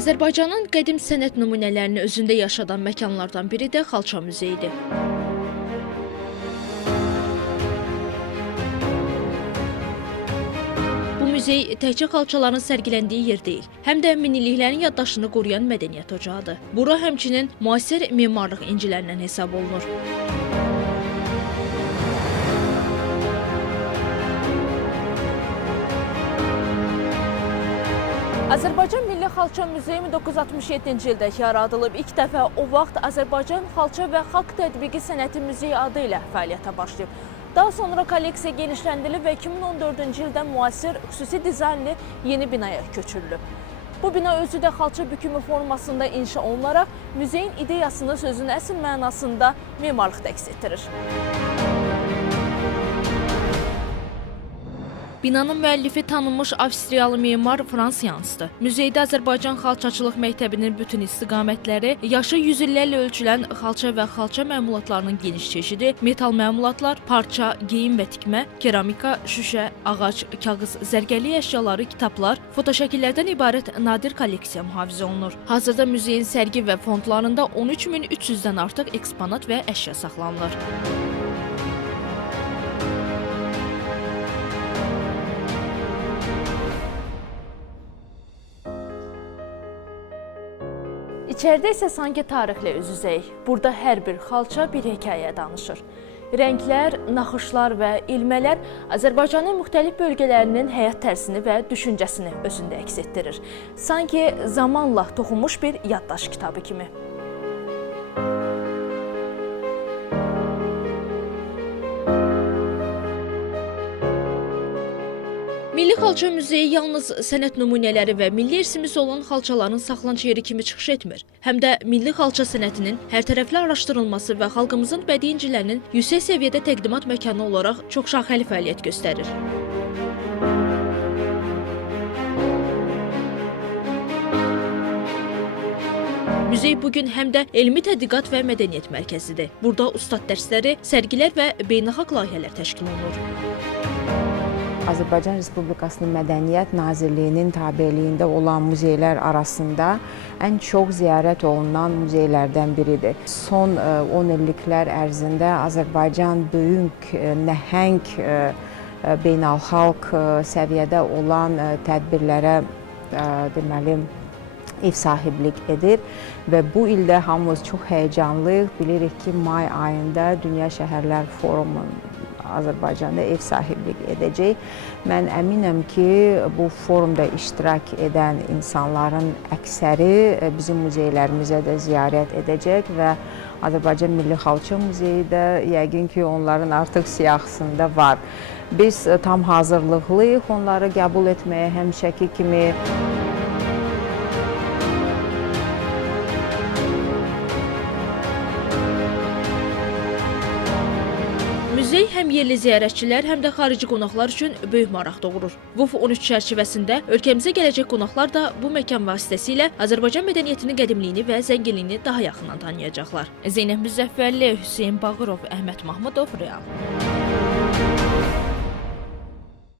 Azərbaycanın qədim sənət nümunələrini özündə yaşadan məkanlardan biri də Xalça Muzeyidir. Bu muzey təkcə xalçaların sərgiləndiyi yer deyil, həm də minilliklərin yaddaşını qoruyan mədəniyyət ocağıdır. Bura həmçinin müasir memarlıq incilərindən hesab olunur. Azərbaycan Milli Xalça Muzeyi 1967-ci ildə yaradılıb. İlk dəfə o vaxt Azərbaycan Xalça və Xalq Tətbiqi Sənəti Muzeyi adı ilə fəaliyyətə başlayıb. Daha sonra kolleksiya genişləndirilib və 2014-cü ildə müasir xüsusi dizaynlı yeni binaya köçürülüb. Bu bina özü də xalça bükümü formasında inşa olunaraq muzeyin ideyasını sözün əsl mənasında memarlıqda əks etdirir. Binanın müəllifi tanınmış Avstriyalı memar Frans Yansdır. Muzeydə Azərbaycan Xalçaçılıq Məktəbinin bütün istiqamətləri, yaşı yüzillərlə ölçülən xalça və xalça məmulatlarının geniş çeşidi, metal məmulatlar, parça, geyim və tikmə, keramika, şüşə, ağac, kağız, zərgərlik əşyaları, kitablar, fotoşəkillərdən ibarət nadir kolleksiya mühafizə olunur. Hazırda muzeyin sərgi və fondlarında 13.300-dən artıq eksponat və əşya saxlanılır. İçəridə isə sanki tarixlə üz-üzəyik. Burada hər bir xalça bir hekayə danışır. Rənglər, naxışlar və ilmələr Azərbaycanın müxtəlif bölgələrinin həyat tərzini və düşüncəsini özündə əks etdirir. Sanki zamanla toxunmuş bir yaddaş kitabı kimi. Milli Xalça Muzeyi yalnız sənət nümunələri və milli irsimiz olan xalçaların saxlanıc yeri kimi çıxış etmir. Həm də milli xalça sənətinin hərtərəfli araşdırılması və xalqımızın bədii incilərinin yüksək səviyyədə təqdimat məkanı olaraq çoxşaxəli fəaliyyət göstərir. Muzey bugün həm də elmi tədqiqat və mədəniyyət mərkəzidir. Burada ustad dərsləri, sərgilər və beynəlxalq layihələr təşkil olunur. Azərbaycan Respublikasının Mədəniyyət Nazirliyinin tabeliyində olan muzeylər arasında ən çox ziyarət olunan muzeylərdən biridir. Son 10 illiklər ərzində Azərbaycan böyük, nəhəng, beynəlxalq səviyyədə olan tədbirlərə deməli ev sahiblik edir və bu ildə hamımız çox həyəcanlıyıq. Bilirik ki, may ayında Dünya Şəhərlər Forumu Azərbaycanda ev sahiblik edəcək. Mən əminəm ki, bu forumda iştirak edən insanların əksəri bizim muzeylərimizə də ziyarət edəcək və Azərbaycan Milli Xalça Muzeyi də yəqin ki, onların artıq siyahısında var. Biz tam hazırlıqlıyıq onları qəbul etməyə həmişəki kimi. Muzey həm yerli ziyarətçilər, həm də xarici qonaqlar üçün böyük maraq doğurur. VUF 13 çərçivəsində ölkəmizə gələcək qonaqlar da bu məkan vasitəsilə Azərbaycan mədəniyyətinin qədimliyini və zənginliyini daha yaxından tanıyacaqlar. Zeynəb Müzəffərli, Hüseyn Bağırov, Əhməd Mahmudov, Real.